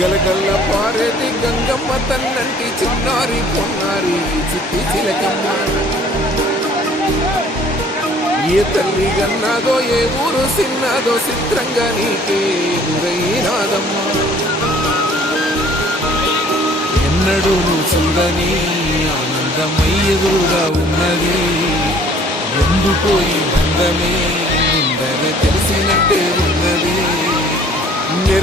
గలగల్ల పారేది గంగమ్మ తన్నంటి చిన్నారి పొన్నారి చిట్టి చిలకమ్మ. ఏ తల్లి గన్నాదో ఏ ఊరు సిన్నాదో చిత్రంగా నీకే గురైనాదమ్మ ఎన్నడూ నువ్వు చూడని ఆనందమై ఎదురుగా ఉన్నది. ఎందుకో ఈ బంధమే తెలిసినట్టే ఉన్నది.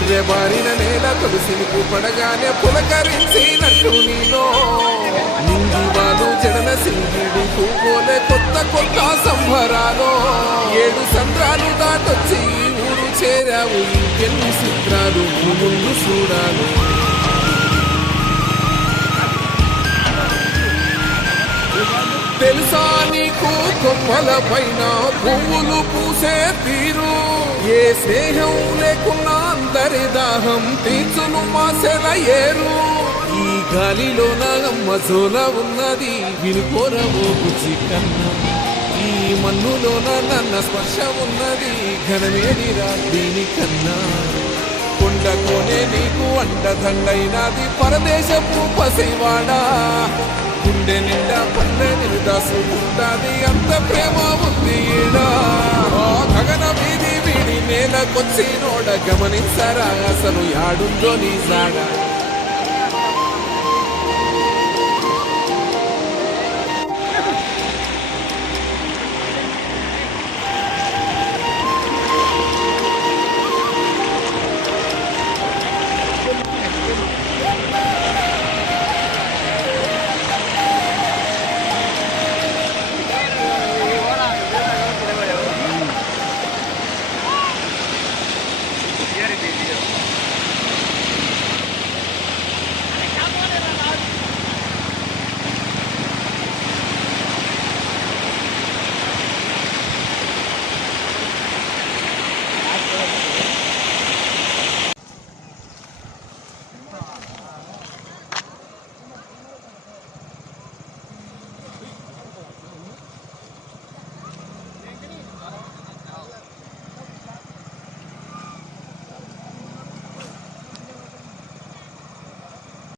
నిర్రెబారిన నేల తులసిని పడగానే పులకరించినట్టు నీలో. నింగివాలు జడన సింగిడి పూకోలే కొత్త కొత్త సంబరాలు. ఏడు సంద్రాలు దాటొచ్చి ఊరు చేరావు ఎన్ని చిత్రాలు ముందు చూడాలి. నీకు కొమ్మల పైన పువ్వులు పూసే తీరు. ఏ స్నేహం లేకున్నా అందరి దాహం తీర్చును మాసెల ఏరు. ఈ గాలిలో నాగమ్మ జోల ఉన్నది వినుకోరవో బుచి కన్నా. ఈ మన్నులోన నన్న స్పర్శ ఉన్నది ఘనమేదిరా దీనికన్నా కొండ కోనే నీకు అండదండైనది పరదేశపు పసివాడా. గుండె నిండా పల్లె నిండా నిదాసుకుంటాది అంత ప్రేమ ఉంది గగన వీధి వీడి నేలకొచ్చి నోడ గమనించరా అసలు యాడుందో నీ సాగా